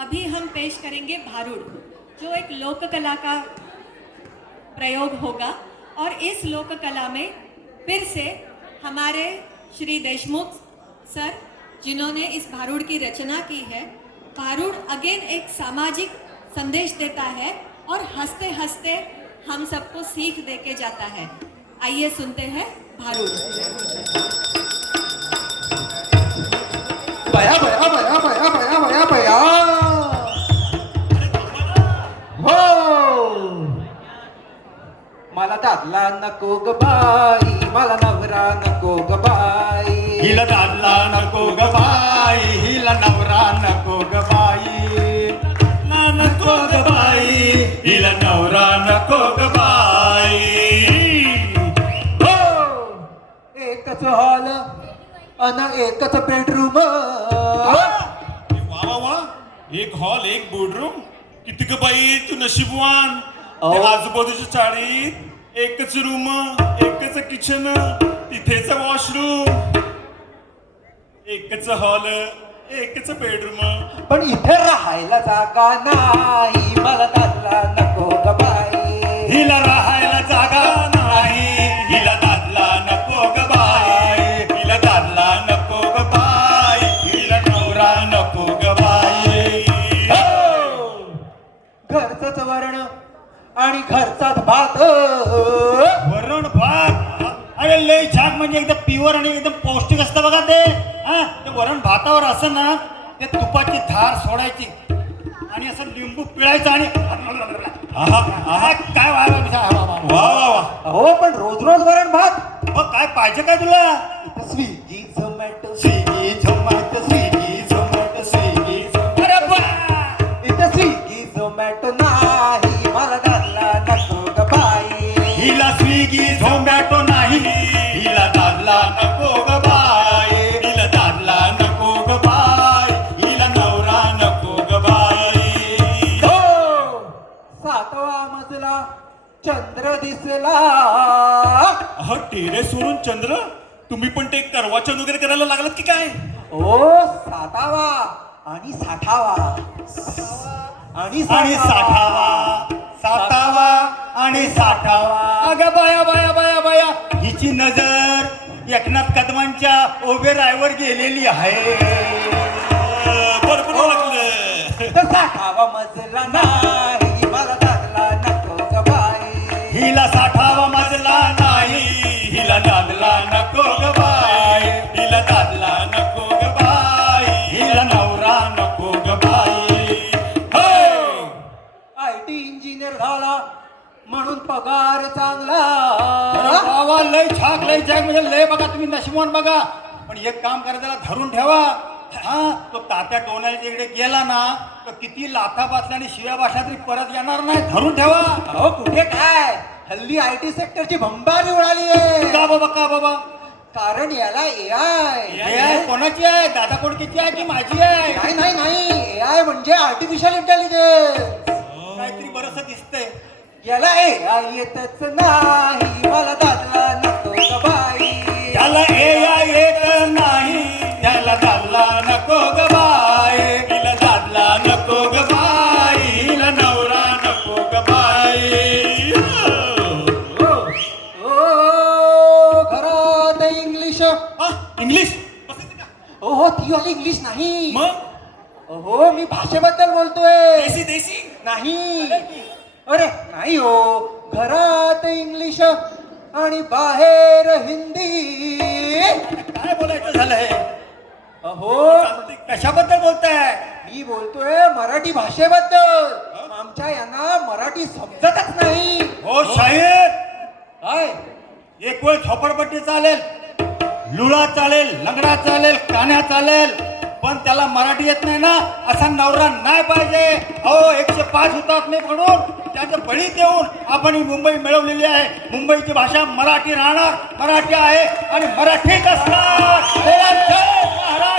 अभी हम पेश करेंगे भारुड़, जो एक लोक कला का प्रयोग होगा। और इस लोक कला में फिर से हमारे श्री देशमुख सर, जिन्होंने इस भारुड़ की रचना की है। भारुड़ अगेन एक सामाजिक संदेश देता है और हंसते हंसते हम सबको सीख दे के जाता है। आइए सुनते हैं भारुड़। बया बया बया बया बया बया बया हो, मला दादला नको ग बाई, मला नवरा नको ग बाई, हिला दादला नको ग बाई, हिला नवरा नको ग बाई, नको ग बाई, हिला नवरा नको ग बाई। हो, एकच हॉल अन एकच बेडरूम, वा वा वा, एक हॉल एक बेडरूम, किती ग बाई तू नशीबवान। अहो. त्या आजूबाजूच्या चाळीत एकच रूम, एकच किचन, तिथेच वॉशरूम, एकच हॉल एकच बेडरूम। पण इथे राहायला जागा नाही, मला दादला नको ग बाई, हिला राहायला जागा नाही, हिला दादला नको ग बाई, हिला दादला नको ग बाई, हिला नवरा नको ग बाई। हो, घरचंच वरण आणि घरचाच भात, वरण भात, अरे लय छान, म्हणजे एकदम प्युअर आणि एकदम पौष्टिक असतं बघा ते। हा, ते वरण भातावर असं ना, ते तुपाची धार सोडायची आणि असं लिंबू पिळायचं आणि आहा, आहा, काय वा वा वा। हो पण रोज रोज वरण भात, मग काय पाहिजे काय तुला? Swiggy Zomato, Swiggy Zomato, Swiggy Zomato, Swiggy Zomato. अरे बा, इथे स्विगी झोमॅटो नाही, मला दादला नको ग बाई, हिला स्विगी झोमॅटो नाही, हिला दादला नको ग बाई, हिला दादला नको ग बाई, हिला नवरा नको ग बाई। हो, 7वा मजला चंद्र दिसला, अहो टेरेसवरून चंद्र, तुम्ही पण ते करवाचंद वगैरे करायला लागलात की काय? ओ 7वा आणि 60वा, आणि 60वा, 7वा आणि 60वा। अगं बाया बाया बाया बाया, हिची नजर एकनाथ कदमांच्या उभे रायवर गेलेली आहे। बरोबर ओळखलं। तर 60वा मजला नाही, मला दादला नको ग बाई, हिला 60वा मजला नाही, हिला दादला नको ग बाई, हिला दादला नको ग बाई, हिला नवरा नको ग बाई। हो, IT इंजिनियर झाला म्हणून पगार चांगला, बाबा लय छाक लय छाक, म्हणजे लय बघा तुम्ही नशिबवान बघा। पण एक काम करा, त्याला धरून ठेवा। हा, तो तात्या टोनाच्या इकडे गेला ना, तर किती लाथा बासल्या आणि शिव्या भाषा तरी परत येणार नाही, धरून ठेवा। अहो कुठे काय, हल्ली IT सेक्टरची भंबारी उडाली आहे, का बाबा का बाबा? कारण याला AI, हे आहे, कोणाची आहे? दादा कोडकीची आहे की माझी आहे? नाही नाही नाही, AI म्हणजे आर्टिफिशियल इंटेलिजन्स, काहीतरी बरंच दिसतंय। याला AI येतच नाही, मला दादला नको ग बाई, त्याला AI येत नाही, त्याला दादला नको ग बाई, हिला दादला नको ग बाई, हिला नवरा नको ग बाई। ओ घरात इंग्लिश, हा, इंग्लिश हो ती वाली इंग्लिश नाही, मग हो मी भाषेबद्दल बोलतोय, देशी देशी नाही, अरे नाही हो, घरात इंग्लिश आणि बाहेर हिंदी, काय बोलायचं झालंय? अहो कशाबद्दल बोलताय? मी बोलतोय मराठी भाषेबद्दल, आमच्या यांना मराठी समजतच नाही। हो शाहीर, काय एक वेळ झोपडपट्टी चालेल, लुळा चालेल, लंगडा चालेल, कान्या चालेल, पण त्याला मराठी येत नाही ना, असा नवरा नाही पाहिजे। अहो 105 हुतात्मे म्हणून त्याचं बळी देऊन आपण ही मुंबई मिळवलेली आहे। मुंबईची भाषा मराठी राहणार, मराठी आहे आणि मराठीच असणार। जय महाराज।